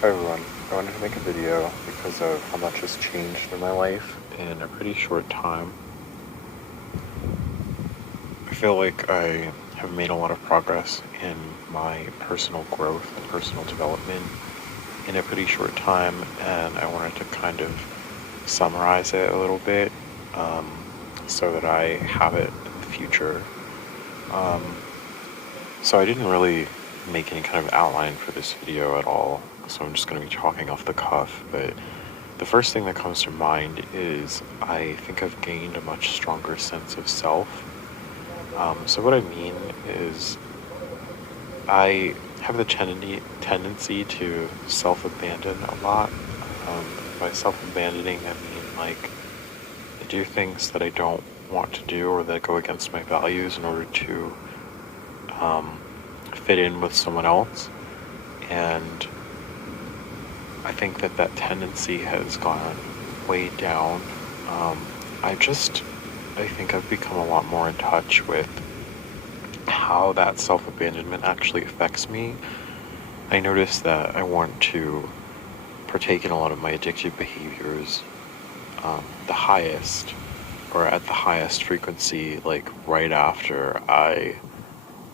Hi everyone, I wanted to make a video because of how much has changed in my life in a pretty short time. I feel like I have made a lot of progress in my personal growth and personal development in a pretty short time, and I wanted to kind of summarize it a little bit um, so that I have it in the future. Um, so I didn't really make any kind of outline for this video at all, so I'm just going to be talking off the cuff, but the first thing that comes to mind is I think I've gained a much stronger sense of self. So what I mean is I have the tendency to self-abandon a lot. By self-abandoning, I mean like I do things that I don't want to do or that go against my values in order to um, fit in with someone else. And I think that tendency has gone way down. Um, I just, I think I've become a lot more in touch with how that self-abandonment actually affects me. I notice that I want to partake in a lot of my addictive behaviors the highest or at the highest frequency, like right after I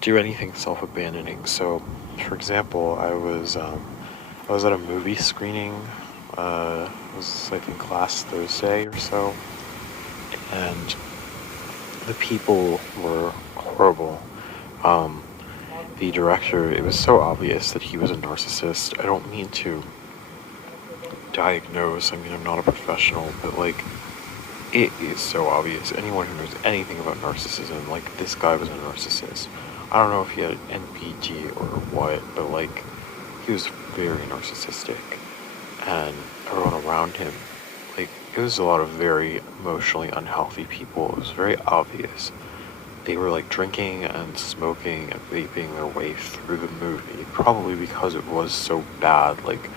do anything self-abandoning. So, for example, I was at a movie screening. It was I think last Thursday or so, and the people were horrible. Um, the director, it was so obvious that he was a narcissist. I don't mean to diagnose. I mean, I'm not a professional, but like, it is so obvious. Anyone who knows anything about narcissism, like, this guy was a narcissist. I don't know if he had an NPD or what, but like, he was very narcissistic, and everyone around him, like, it was a lot of very emotionally unhealthy people. It was very obvious. They were like drinking and smoking and vaping their way through the movie, probably because it was so bad. Like,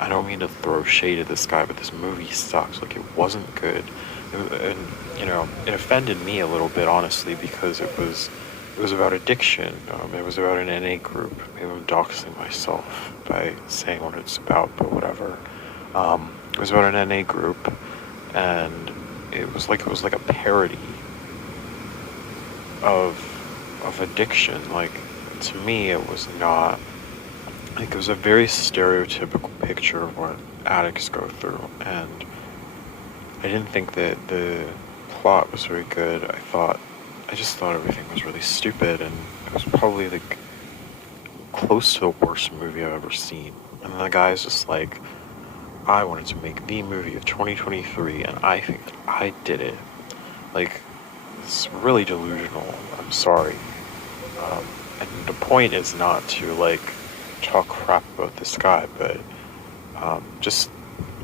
I don't mean to throw shade at this guy, but this movie sucks. Like, it wasn't good. And, you know, it offended me a little bit, honestly, because it was about addiction. It was about an NA group. Maybe I'm doxing myself by saying what it's about, but whatever. It was about an NA group, and it was like a parody of addiction. Like, to me, it was not like, it was a very stereotypical picture of what addicts go through, and I didn't think that the plot was very good. I just thought everything was really stupid, and it was probably like close to the worst movie I've ever seen. And the guy's just like, I wanted to make the movie of 2023, and I think that I did it. Like, it's really delusional. I'm sorry. Um, and the point is not to like talk crap about this guy, but just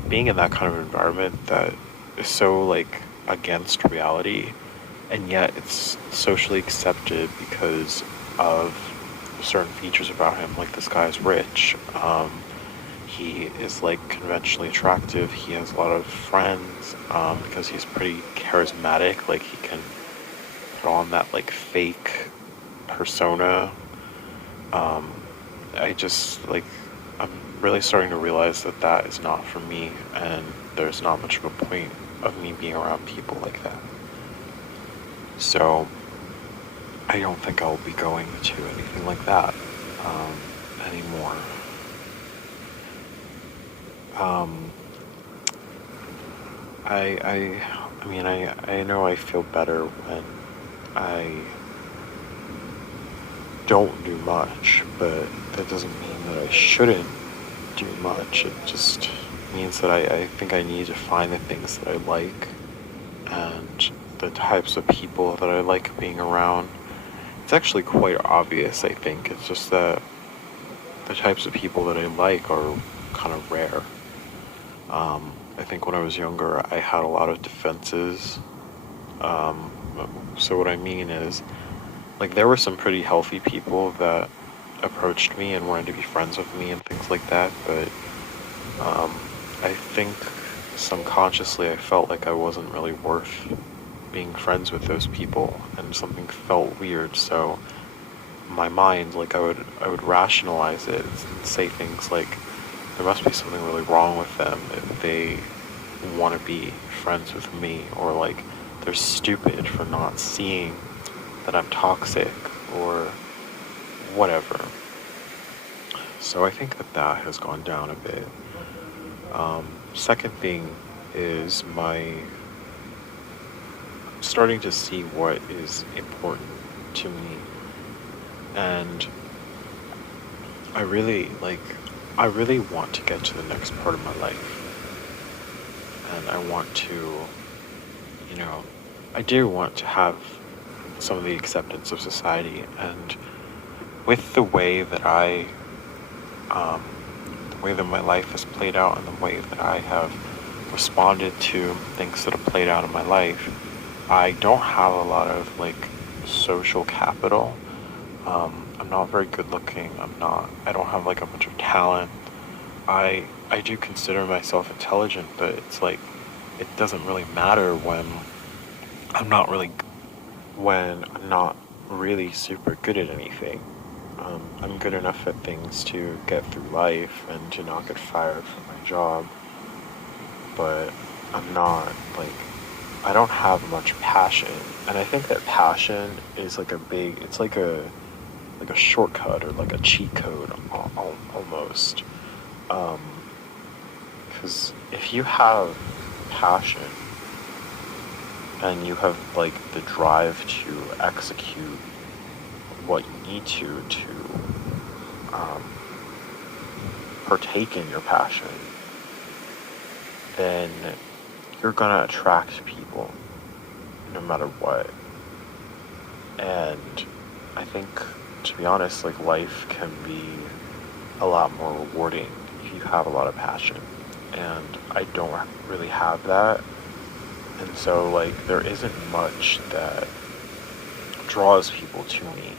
being in that kind of environment that is so like against reality, and yet it's socially accepted because of certain features about him. Like, this guy's rich. He is like conventionally attractive. He has a lot of friends because he's pretty charismatic. Like, he can put on that like fake persona. Um, I just like I'm really starting to realize that that is not for me, and there's not much of a point of me being around people like that. So I don't think I'll be going to anything like that anymore. Um, I mean, I know I feel better when I don't do much, but that doesn't mean that I shouldn't do much. It just means that I think I need to find the things that I like and the types of people that I like being around. It's actually quite obvious, I think. It's just that the types of people that I like are kind of rare. I think when I was younger, I had a lot of defenses. Um, so what I mean is, like, there were some pretty healthy people that approached me and wanted to be friends with me and things like that, but I think subconsciously I felt like I wasn't really worth being friends with those people, and something felt weird. So my mind, like, I would rationalize it and say things like, there must be something really wrong with them if they want to be friends with me, or like they're stupid for not seeing that I'm toxic or whatever. So I think that has gone down a bit. Second thing is starting to see what is important to me, and I really I really want to get to the next part of my life, and I want to, you know, I do want to have some of the acceptance of society, and with um, the way that my life has played out, and the way that I have responded to things that have played out in my life, I don't have a lot of social capital. I'm not very good looking. I don't have like a bunch of talent. I do consider myself intelligent, but it's like, it doesn't really matter I'm not really, when I'm not really super good at anything. I'm good enough at things to get through life and to not get fired from my job, but I'm not I don't have much passion. And I think that passion is it's like a shortcut, or like a cheat code almost. Because if you have passion and you have the drive to execute what you need to um, partake in your passion, then you're gonna attract people no matter what. And I think, to be honest, life can be a lot more rewarding if you have a lot of passion. And I don't really have that. And so there isn't much that draws people to me.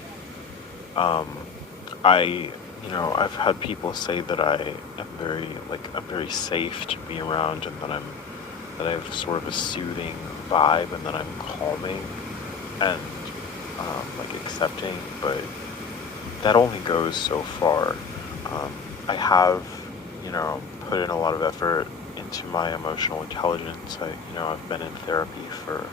I I've had people say that I'm very safe to be around, and that I have sort of a soothing vibe, and that I'm calming and accepting, but that only goes so far. I have, put in a lot of effort into my emotional intelligence. I've been in therapy for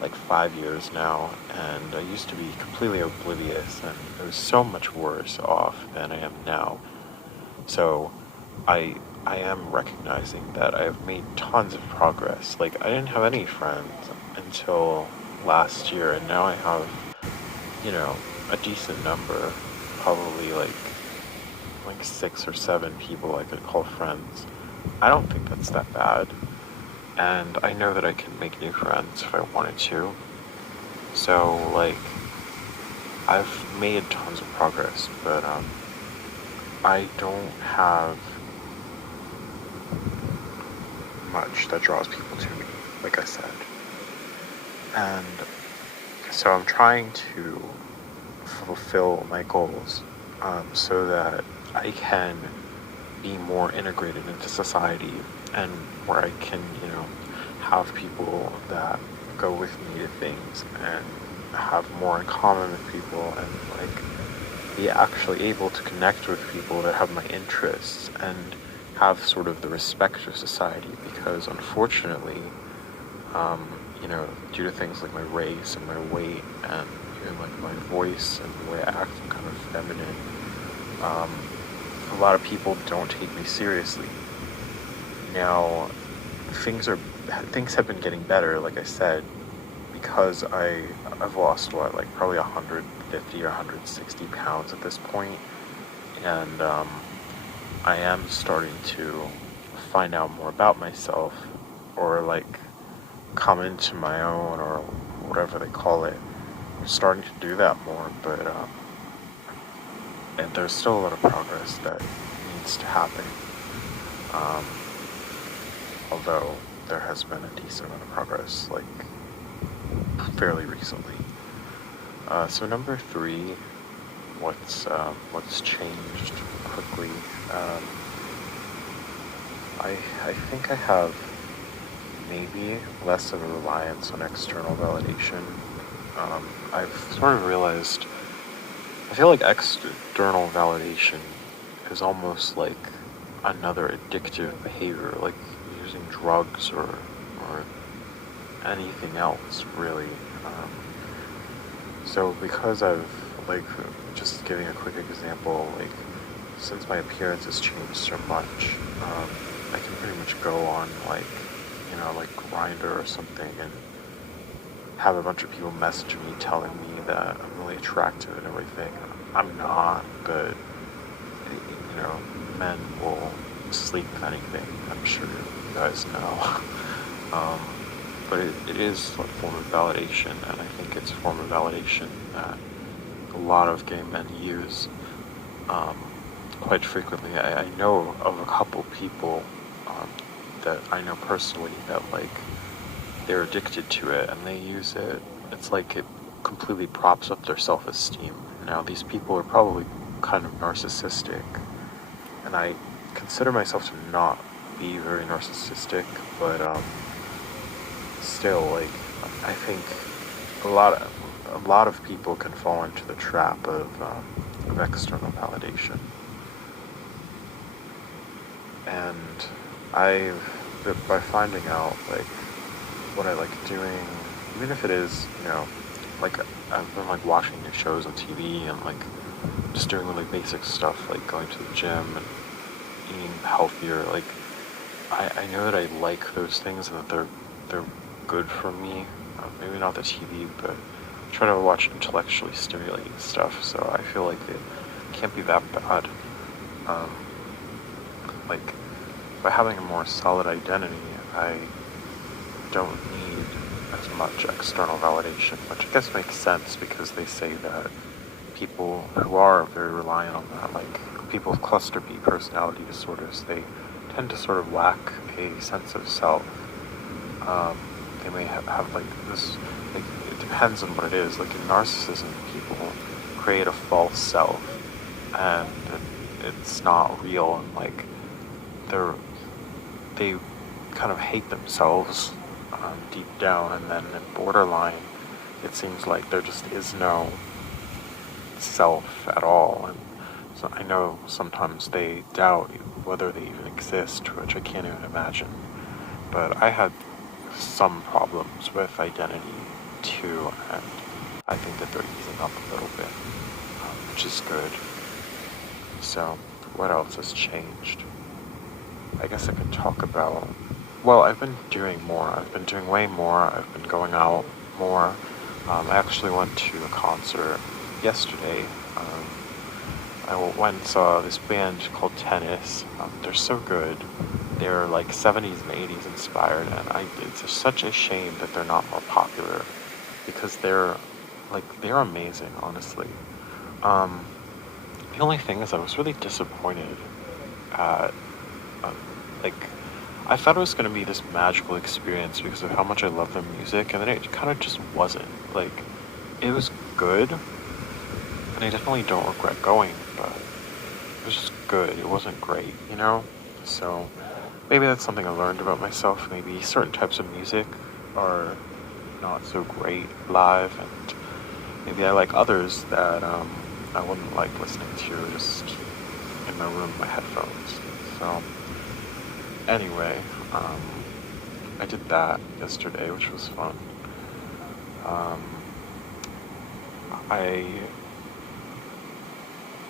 5 years now, and I used to be completely oblivious, and I was so much worse off than I am now. So I am recognizing that I have made tons of progress. I didn't have any friends until last year, and now I have, a decent number, probably 6 or 7 people I could call friends. I don't think that's that bad. And I know that I can make new friends if I wanted to. So, I've made tons of progress, but, I don't have much that draws people to me, like I said. And so I'm trying to fulfill my goals, so that I can be more integrated into society, and where I can, have people that go with me to things, and have more in common with people, and be actually able to connect with people that have my interests, and have sort of the respect of society. Because unfortunately, due to things like my race and my weight, and even my voice and the way I act, I'm kind of feminine, a lot of people don't take me seriously. Now, things have been getting better, like I said, because I've lost probably 150 or 160 pounds at this point, and I am starting to find out more about myself, or come into my own, or whatever they call it. I'm starting to do that more, but and there's still a lot of progress that needs to happen. Although there has been a decent amount of progress, fairly recently. So number 3, what's changed quickly? I think I have maybe less of a reliance on external validation. I've sort of realized, I feel like external validation is almost like another addictive behavior, like using drugs or anything else, really. Um, so because I've, like, just giving a quick example, like, since my appearance has changed so much, I can pretty much go on, like, like Grindr or something and have a bunch of people message me telling me that I'm really attractive and everything. I'm not, but, men will sleep with anything. I'm sure you guys know. um, but it is a form of validation, and I think it's a form of validation that a lot of gay men use um, quite frequently. I know of a couple people that I know personally that, like, they're addicted to it and they use it. It's like it completely props up their self-esteem. Now, these people are probably kind of narcissistic, and I consider myself to not be very narcissistic, but still, like, I think a lot of people can fall into the trap of external validation. And by finding out, like, what I like doing, even if it is, like, I've been, like, watching new shows on TV and, like, just doing really basic stuff, like going to the gym and eating healthier. Like, I know that I like those things and that they're good for me. Maybe not the TV, but I try to watch intellectually stimulating stuff, so I feel like it can't be that bad. Um, like, by having a more solid identity, I don't need as much external validation, which I guess makes sense because they say that people who are very reliant on that, like people with cluster B personality disorders, they tend to sort of lack a sense of self. They may have like this, like, it depends on what it is. Like in narcissism, people create a false self, and it's not real, and like they kind of hate themselves deep down, and then in borderline, it seems like there just is no self at all. And so I know sometimes they doubt whether they even exist, which I can't even imagine. But I had some problems with identity too, and I think that they're easing up a little bit, which is good. So what else has changed? I guess I could talk about, well, I've been doing more. I've been doing way more. I've been going out more. I actually went to a concert yesterday. I went and saw this band called Tennis. They're so good. They're like 70s and 80s inspired, and it's such a shame that they're not more popular because they're amazing, honestly. Um, the only thing is I was really disappointed at, uh, like, I thought it was going to be this magical experience because of how much I love their music, and then it kind of just wasn't. Like, it was good, and I definitely don't regret going, but it was just good. It wasn't great, So maybe that's something I learned about myself. Maybe certain types of music are not so great live, and maybe I like others that I wouldn't like listening to just in my room, my headphones. So anyway, I did that yesterday, which was fun. Um, I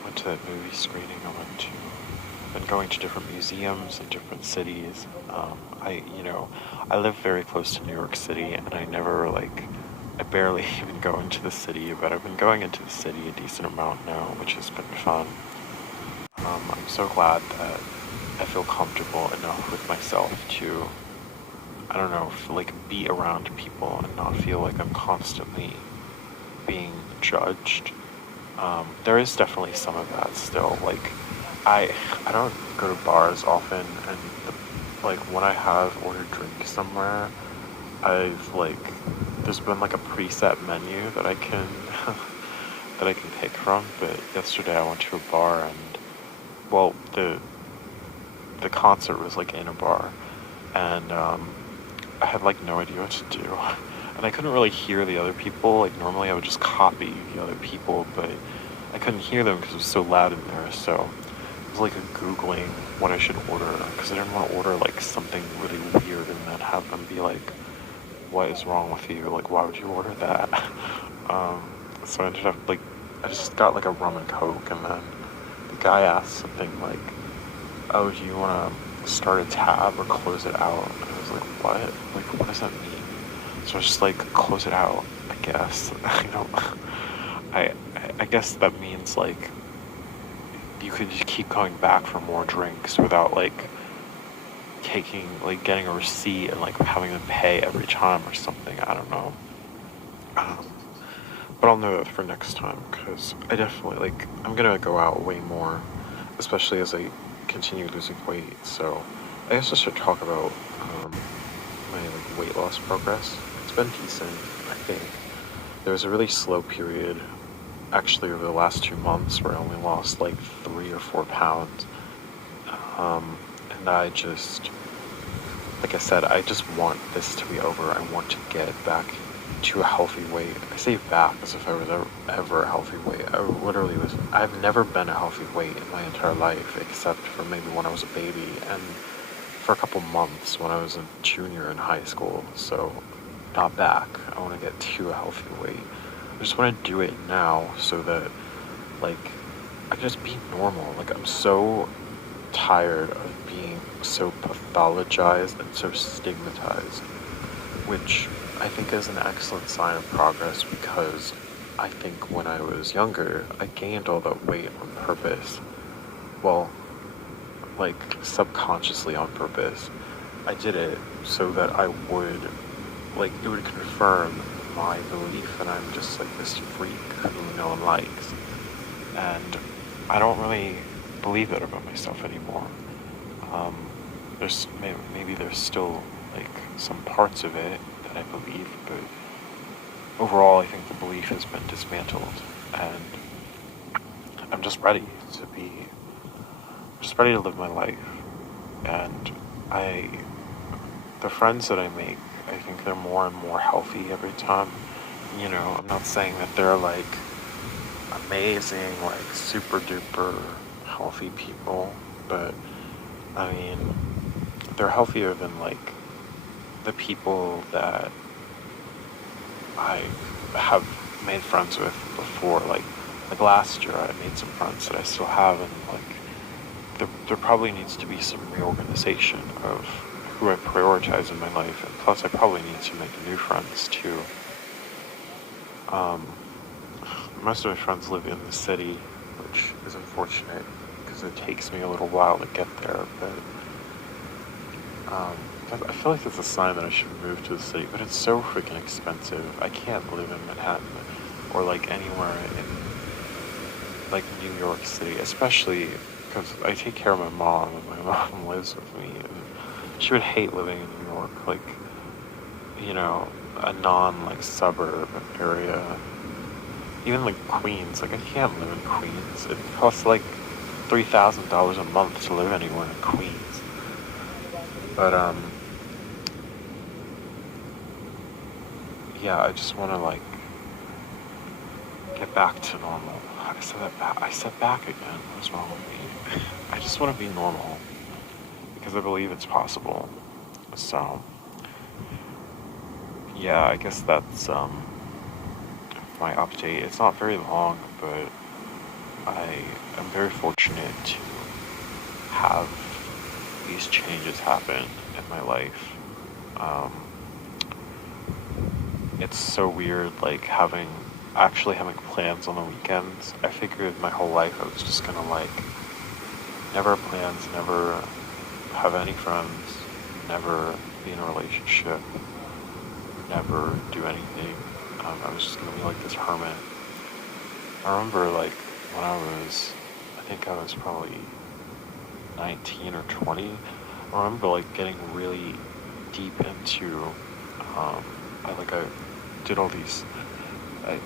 went to that movie screening. I've been going to different museums in different cities. I live very close to New York City, and I barely even go into the city, but I've been going into the city a decent amount now, which has been fun. I'm so glad that I feel comfortable enough with myself to, I don't know, be around people and not feel like I'm constantly being judged. There is definitely some of that still. Like, I don't go to bars often, and when I have ordered drinks somewhere, there's been like a preset menu that I can that I can pick from. But yesterday I went to a bar, and well, the concert was like in a bar, and I had like no idea what to do, and I couldn't really hear the other people. Like normally I would just copy the other people, but I couldn't hear them because it was so loud in there. So was like Googling what I should order because I didn't want to order like something really weird and then have them be like, "What is wrong with you? Like, why would you order that?" um, so I ended up like, I just got like a rum and coke, and then the guy asked something like, "Oh, do you want to start a tab or close it out?" And I was like, "What? Like, what does that mean?" So I was just like, "Close it out, I guess." I I guess that means like you could just keep going back for more drinks without like getting a receipt and like having them pay every time or something. I don't know. Um, but I'll know that for next time because I definitely like I'm gonna go out way more, especially as I continue losing weight. So I guess I should talk about my like weight loss progress. It's been decent, I think. There was a really slow period actually over the last 2 months where I only lost like 3 or 4 pounds. And like I said, I just want this to be over. I want to get back to a healthy weight. I say back as if I was ever a healthy weight. I've never been a healthy weight in my entire life, except for maybe when I was a baby and for a couple months when I was a junior in high school. So, not back. I want to get to a healthy weight. I just want to do it now so that, like, I can just be normal. Like, I'm so tired of being so pathologized and so stigmatized, which I think is an excellent sign of progress because I think when I was younger, I gained all that weight on purpose. Well, like subconsciously on purpose. I did it so that it would confirm my belief that I'm just like this freak who no one likes. And I don't really believe that about myself anymore. Um, maybe there's still like some parts of it that I believe, but overall, I think the belief has been dismantled, and I'm just ready to be, just ready to live my life. And I, the friends that I make, I think they're more and more healthy every time. I'm not saying that they're like amazing, like super duper healthy people, but I mean, they're healthier than like the people that I have made friends with before. Like last year, I made some friends that I still have, and like there probably needs to be some reorganization of who I prioritize in my life, and plus I probably need to make new friends too. Um, Most of my friends live in the city, which is unfortunate because it takes me a little while to get there, but I feel like it's a sign that I should move to the city, but it's so freaking expensive. I can't live in Manhattan or like anywhere in like New York City, especially because I take care of my mom and my mom lives with me, and she would hate living in New York, like, a non like suburb area. Even like Queens, like I can't live in Queens. It costs like $3,000 a month to live anywhere in Queens. But yeah, I just want to like get back to normal. I said that back. I said back again. What's wrong with me? I just want to be normal because I believe it's possible. So yeah, I guess that's my update. It's not very long, but I am very fortunate to have these changes happen in my life. Um, it's so weird, like actually having plans on the weekends. I figured my whole life I was just gonna like never have plans, never have any friends, never be in a relationship, never do anything. I was just gonna be like this hermit. I remember like when I think I was probably 19 or 20. I remember like getting really deep into, um, I did all these, I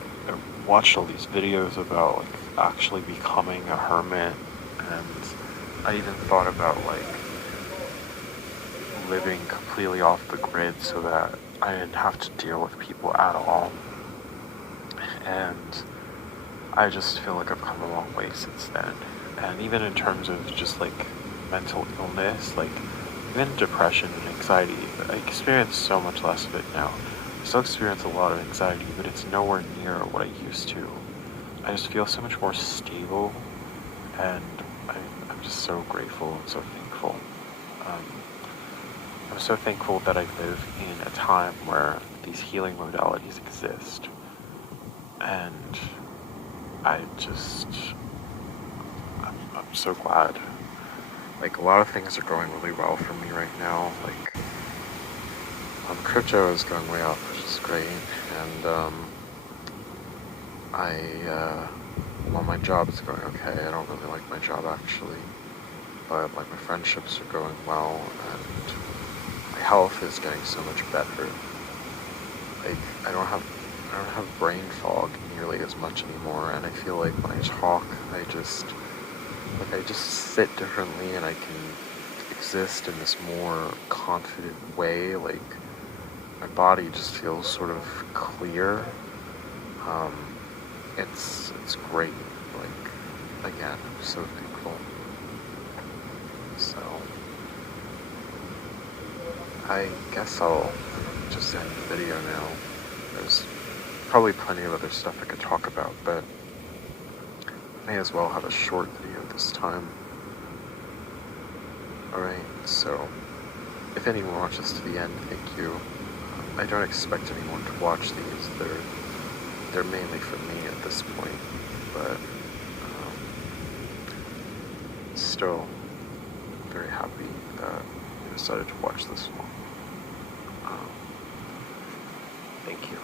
watched all these videos about like actually becoming a hermit, and I even thought about like living completely off the grid so that I didn't have to deal with people at all. And I just feel like I've come a long way since then. And even in terms of just like mental illness, like even depression and anxiety, I experience so much less of it now. I still experience a lot of anxiety, but it's nowhere near what I used to. I just feel so much more stable, and I'm just so grateful and so thankful. Um, I'm so thankful that I live in a time where these healing modalities exist, and I just, I'm so glad. Like, a lot of things are going really well for me right now. Like, crypto is going way up, which is great, and well, my job is going okay. I don't really like my job actually, but like my friendships are going well, and my health is getting so much better. Like, I don't have brain fog nearly as much anymore, and I feel like when I talk, I just sit differently, and I can exist in this more confident way. Like, my body just feels sort of clear. Um, it's great. Like, again, I'm so thankful. So I guess I'll just end the video now. There's probably plenty of other stuff I could talk about, but may as well have a short video this time. Alright, so if anyone watches to the end, thank you. I don't expect anyone to watch these. They're mainly for me at this point, but still very happy that you decided to watch this one. Thank you.